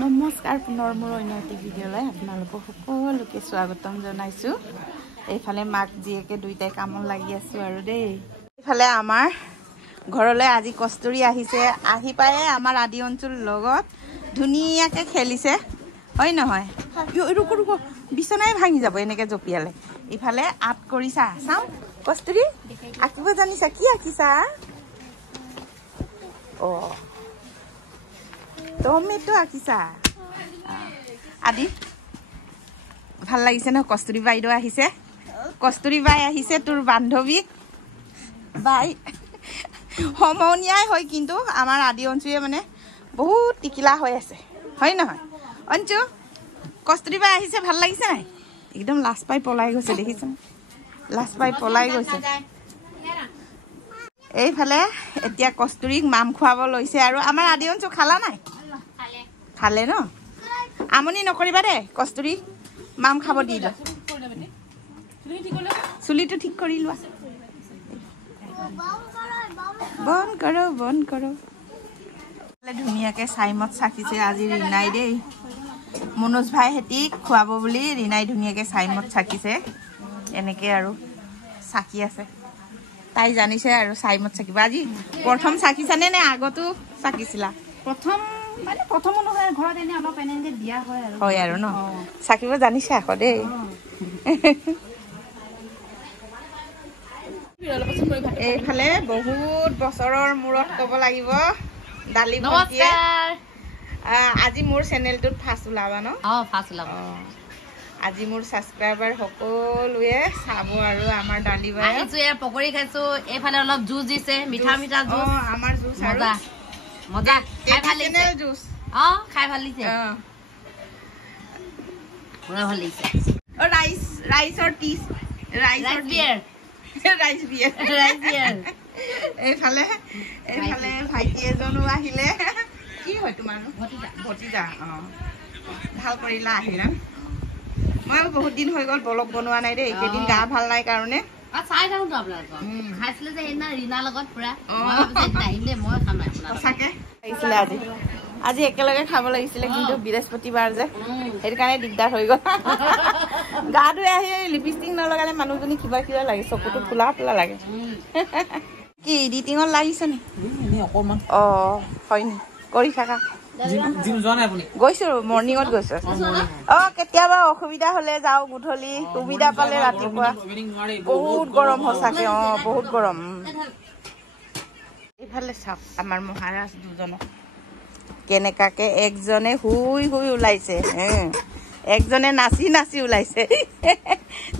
নমস্কাৰ পুনৰ মোৰ অন্য এটি ভিডিঅ'লৈ আপোনালোকক সকলোকে স্বাগতম জনাইছোঁ। এইফালে মাক জীয়েকে দুইটাই কামত লাগি আছোঁ আৰু দেই। এইফালে আমাৰ ঘৰলৈ আজি কস্তুৰী আহিছে। আহি পায়ে আমাৰ আদি অঞ্চল লগত ধুনীয়াকৈ খেলিছে, হয় নহয়? ৰুক বিচনাই ভাঙি যাব এনেকৈ জঁপিয়ালে। ইফালে আৰ্ট কৰিছা, চাওঁ কস্তুৰী আঁকিব জানিছা? কি আঁকিছা? অঁ টমেটো আঁকিছা। আদি ভাল লাগিছে ন? কস্তুৰী বাইদেউ আহিছে, কস্তুৰী বাই আহিছে, তোৰ বান্ধৱী বাই সমনীয়াই হয়, কিন্তু আমাৰ আদি অঞ্চুৱে মানে বহুত টিকিলা হৈ আছে, হয় নহয়? অঞ্চু কস্তুৰী বাই আহিছে, ভাল লাগিছে নাই? একদম লাজ পাই পলাই গৈছে, দেখিছে? লাজ পাই পলাই গৈছে। এইফালে এতিয়া কস্তুৰীক মাম খুৱাব লৈছে আৰু আমাৰ আদি অঞ্চু খালা নাই? খালে ন? আমনি নকৰিবা দেই, কস্তুৰী মাম খাব দি লোৱা। চুলিটো ঠিক কৰি লোৱা। বন কৰো বন কৰো। ধুনীয়াকৈ চাইমত চাকিছে আজি ৰিণাই দেই। মনোজ ভাই হেঁতি খুৱাব বুলি ৰিণাই ধুনীয়াকৈ চাইমত চাকিছে। এনেকৈ আৰু চাকি আছে, তাই জানিছে আৰু চাইমত চাকিব। আজি প্ৰথম চাকিছানে নে আগতো চাকিছিলা? প্ৰথম মানে প্ৰথমো নহয়, ঘৰত এনে অলপ এনেকৈ দিয়া হয় আৰু। হয় আৰু ন? চাকিব জানিছে আকৌ দেই। এইফালে বহুত বছৰৰ মূৰত ক'ব লাগিব দালি ভণ্টিয়ে আজি মোৰ চেনেলটোত ফাৰ্ষ্ট ওলাবা ন? ফাৰ্ষ্ট ওলাব। আজি মোৰ ছাবস্ক্ৰাইবাৰ সকলোৱে চাব আৰু আমাৰ দালি বাই আহিছো, এয়া পকৰি খাইছো। এইফালে অলপ জুচ দিছে, মিঠা মিঠা জুচ। আমাৰ জুচ আৰু মজা খাই ভাল লাগিছে। জুচ খাই ভাল লাগিছে, পুৰা ভাল লাগিছে। ৰাইচৰ টিচ, ৰাইচ বিয়াৰ। এইফালে ভাইটি এজনো আহিলে। কি হয় তোমাৰ? ভতিজা। ভাল কৰিলা আহিলা। মই বহুত দিন হৈ গ'ল ব্লগ বনোৱা নাই দেই, কেইদিন গা ভাল নাই কাৰণে। চাই থাকোঁ আপোনালোকক। খাইছিলে যে সেইদিনা ৰীণাৰ লগত পুৰা। আহিলে মই খাম সঁচাকে আহিছিলে আজি। আজি একেলগে খাব লাগিছিলে, কিন্তু বৃহস্পতিবাৰ যে সেইটো কাৰণে দিগদাৰ হৈ গ'ল। গা ধুই আহি লিপষ্টিক নলগালে মানুহজনী কিবা কিবা লাগে, চকুটো ফুলা ফুলা লাগে। কি এডিটিঙত লাগিছে নি? অকণমান। হয় নি? কৰি থাকা। গৈছো, মৰ্ণিঙত গৈছো। কেতিয়াবা অসুবিধা হলে যাওঁ, গধূলি সুবিধা পালে ৰাতিপুৱা। বহুত গৰম সঁচাকে, বহুত গৰম। এইফালে চাওক আমাৰ মহাৰাজ দুজনক কেনেকাকে, একজনে শুই শুই ওলাইছে, একজনে নাচি নাচি ওলাইছে।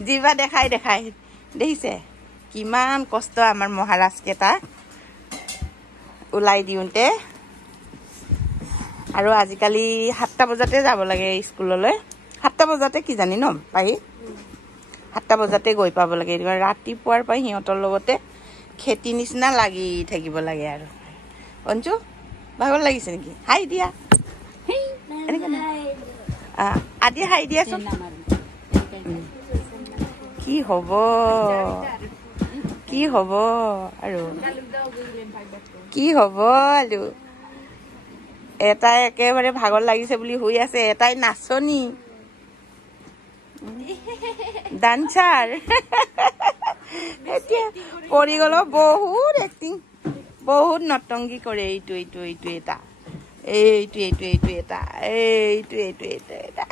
জিভা দেখাই দেখাই, দেখিছে কিমান কষ্ট আমাৰ মহাৰাজ কেইটা ওলাই দিওঁতে। আৰু আজিকালি 7টা বজাতে যাব লাগে স্কুললৈ। 7টা বজাতে কি জানি ন পাৰি? 7টা বজাতে গৈ পাব লাগে। ৰাতিপুৱাৰ পৰা সিহঁতৰ লগতে খেতি নিচিনা লাগি থাকিব লাগে আৰু। অঞ্চু ভাগৰ লাগিছে নেকি? হাই দিয়া, আদি হাই দিয়াচোন। কি হ'ব কি হ'ব আৰু কি হ'ব আৰু? এটাই একেবাৰে ভাগৰ লাগিছে বুলি শুই আছে, এটাই নাচনী ডান্সাৰ। এতিয়া পৰি গ'ল, বহুত এক্টিং, বহুত নটংগী কৰে। এইটো এটা, এইটো এটা, এইটো এটা।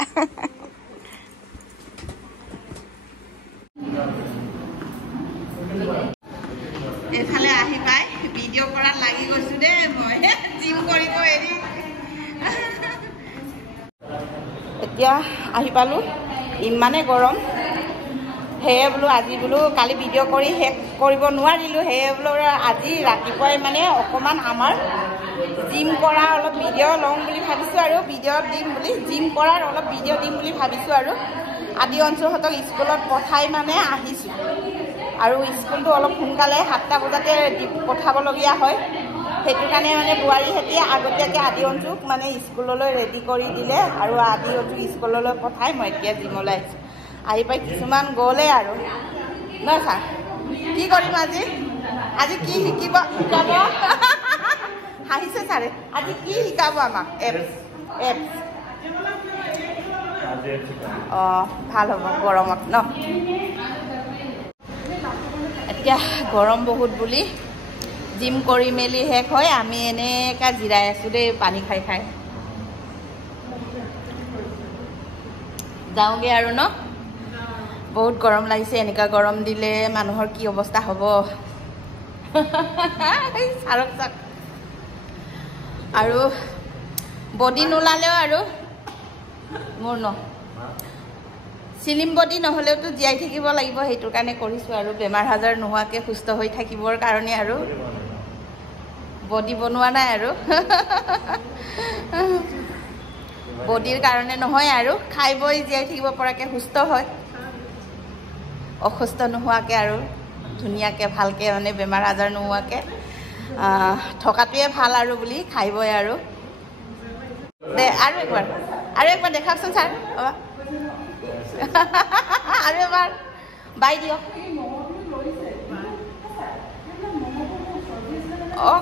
এইফালে আহি পাই ভিডিঅ' কৰাত লাগি গৈছো দেই মই, জিম কৰিব এৰি। এতিয়া আহি পালো, ইমানে গৰম। সেয়ে বোলো আজি বোলো কালি ভিডিঅ' কৰি শেষ কৰিব নোৱাৰিলোঁ, সেয়ে বোলো আজি ৰাতিপুৱাই মানে অকণমান আমাৰ জিম কৰা অলপ ভিডিঅ' লওঁ বুলি ভাবিছোঁ আৰু ভিডিঅ' দিম বুলি, জিম কৰাৰ অলপ ভিডিঅ' দিম বুলি ভাবিছোঁ। আৰু আদি অঞ্চলহঁতক স্কুলত পঠাই মানে আহিছোঁ, আৰু স্কুলটো অলপ সোনকালে 7টা বজাতে পঠাবলগীয়া হয়। সেইটো কাৰণে মানে বোৱাৰীহঁতে আগতীয়াকৈ আদি অঞ্চুক মানে স্কুললৈ ৰেডি কৰি দিলে, আৰু আদি অঞ্চুক স্কুললৈ পঠাই মই এতিয়া জিমলৈ আহিছোঁ। আহি পাই কিছুমান গ'লে আৰু নহয় ছাৰ, কি কৰিম আজি কি শিকাব? হাঁহিছে ছাৰে। আজি কি শিকাব আমাক? এপছ ভাল হ'ব গৰমত ন এতিয়া গৰম বহুত বুলি জিম কৰি মেলি শেষ হয় আমি এনেকা জিৰাই আছোঁ দেই পানী খাই খাই যাওঁগৈ আৰু ন বহুত গৰম লাগিছে এনেকুৱা গৰম দিলে মানুহৰ কি অৱস্থা হ'ব চাৰক চাক আৰু বডি নোলালেও আৰু মোৰ ন চিলিম বডি নহ'লেওতো জীয়াই থাকিব লাগিব সেইটোৰ কাৰণে কৰিছোঁ আৰু বেমাৰ আজাৰ নোহোৱাকৈ সুস্থ হৈ থাকিবৰ কাৰণে আৰু বডি বনোৱা নাই আৰু বডিৰ কাৰণে নহয় আৰু খাই বৈ জীয়াই থাকিব পৰাকৈ সুস্থ হয় অসুস্থ নোহোৱাকৈ আৰু ধুনীয়াকৈ ভালকৈ মানে বেমাৰ আজাৰ নোহোৱাকৈ থকাটোৱে ভাল আৰু বুলি খাই বৈ আৰু দে আৰু একবাৰ দেখাওকচোন ছাৰ আৰু এবাৰ বাই দিয়ক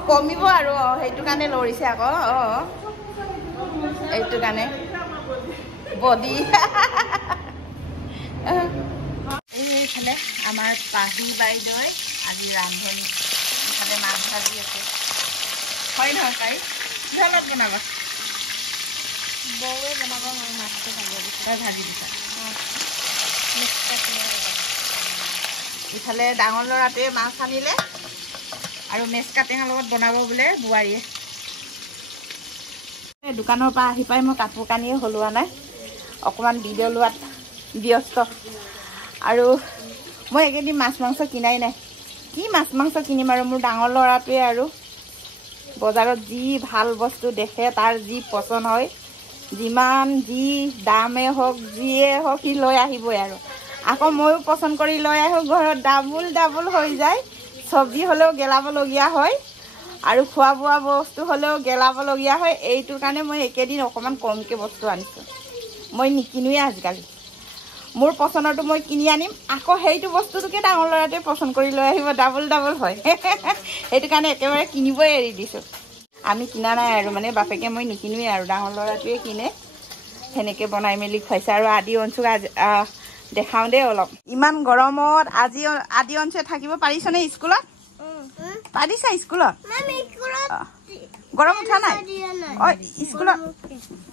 কমিব আৰু সেইটো কাৰণে লৰিছে আকৌ এইটো কাৰণে বডি এইফালে আমাৰ পাহি বাইদেৱে আজি ৰান্ধনি ইফালে মাছ ভাজি আছে হয় নহয় তাই কিহলত বনাব বৌৱে বনাব মই মাছটো তই ভাজি দিছা ইফালে ডাঙৰ ল'ৰাটোৱে মাছ আনিলে আৰু মেচকা টেঙাৰ লগত বনাব বোলে বোৱাৰীয়ে দোকানৰ পৰা আহি পাই মই কাপোৰ কানিয়ে সলোৱা নাই অকণমান ভিডিঅ' লোৱাত ব্যস্ত আৰু মই এইকেইদিন মাছ মাংস কিনাই নাই কি মাছ মাংস কিনিম আৰু মোৰ ডাঙৰ ল'ৰাটোৱে আৰু বজাৰত যি ভাল বস্তু দেখে তাৰ যি পচন্দ হয় যিমান যি দামে হওক যিয়ে হওক সি লৈ আহিবই আৰু আকৌ ময়ো পচন্দ কৰি লৈ আহোঁ ঘৰত ডাবুল হৈ যায় চব্জি হ'লেও গেলাবলগীয়া হয় আৰু খোৱা বোৱা বস্তু হ'লেও গেলাবলগীয়া হয় এইটোৰ কাৰণে মই একেদিন অকণমান কমকৈ বস্তু আনিছোঁ মই নিকিনোৱে আজিকালি মোৰ পচন্দৰটো মই কিনি আনিম আকৌ সেইটো বস্তুটোকে ডাঙৰ ল'ৰাটোৱে পচন্দ কৰি লৈ আহিব ডাবল হয় সেইটো কাৰণে একেবাৰে কিনিবই এৰি দিছোঁ আমি কিনা নাই আৰু মানে বাপেকে মই নিকিনোৱে আৰু ডাঙৰ ল'ৰাটোৱে কিনে সেনেকৈ বনাই মেলি খুৱাইছে আৰু আদি অঞ্চুক দেখাওঁ দেই অলপ ইমান গৰমত আদি অঞ্চুৱে থাকিব পাৰিছনে স্কুলত পাৰিছা স্কুলত গৰম উঠা নাই স্কুলত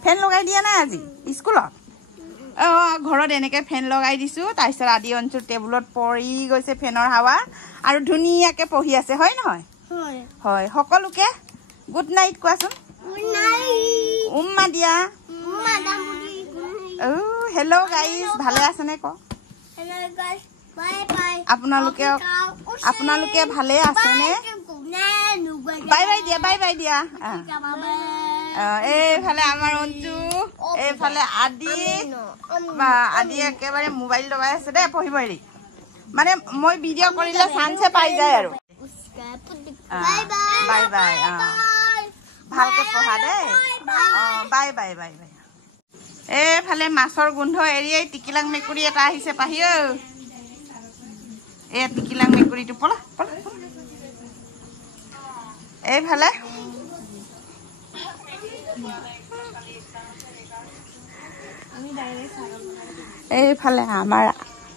ফেন লগাই দিয়া নাই আজি স্কুলত ঘৰত এনেকৈ ফেন লগাই দিছোঁ তাৰপিছত আদি অঞ্চুৰ টেবুলত পৰি গৈছে ফেনৰ হাৱা আৰু ধুনীয়াকৈ পঢ়ি আছে হয় নহয় হয় সকলোকে গুড নাইট কোৱাচোন উম্মা দিয়া হেল্ল' গাইজ ভালে আছেনে ক আপোনালোকে ভালে আছেনে বাই বাই দিয়া এইফালে আমাৰ অঞ্জু এইফালে আদি একেবাৰে মোবাইল লগাই আছে দেই পঢ়িব এৰি মানে মই ভিডিঅ' কৰিলে চান্সে পাই যায় আৰু বাই বাই ভালকে পঢ়া দেই বাই এইফালে মাছৰ গোন্ধ এৰি টিকিলাং মেকুৰী এটা আহিছে পাহি এই টিকিলাং মেকুৰীটো পলা এইফালে আমাৰ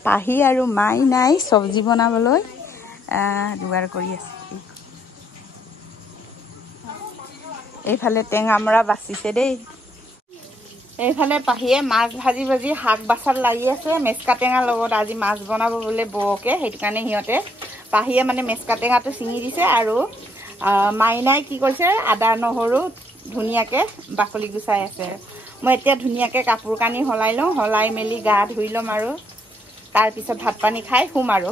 পাহি আৰু মাই নাই চব্জি বনাবলৈ যোগাৰ কৰি আছে এইফালে টেঙামৰা বাচিছে দেই এইফালে পাহিয়ে মাছ ভাজি শাক বাচাত লাগি আছে মেচকা টেঙাৰ লগত আজি মাছ বনাব বোলে বৌকে সেইটো কাৰণে সিহঁতে পাহিয়ে মানে মেচকা টেঙাটো ছিঙি দিছে আৰু মাইনাই কি কৈছে আদা নহৰু ধুনীয়াকৈ বাকলি গুচাই আছে মই এতিয়া ধুনীয়াকৈ কাপোৰ কানি সলাই লওঁ সলাই মেলি গা ধুই ল'ম আৰু তাৰপিছত ভাত পানী খাই শুম আৰু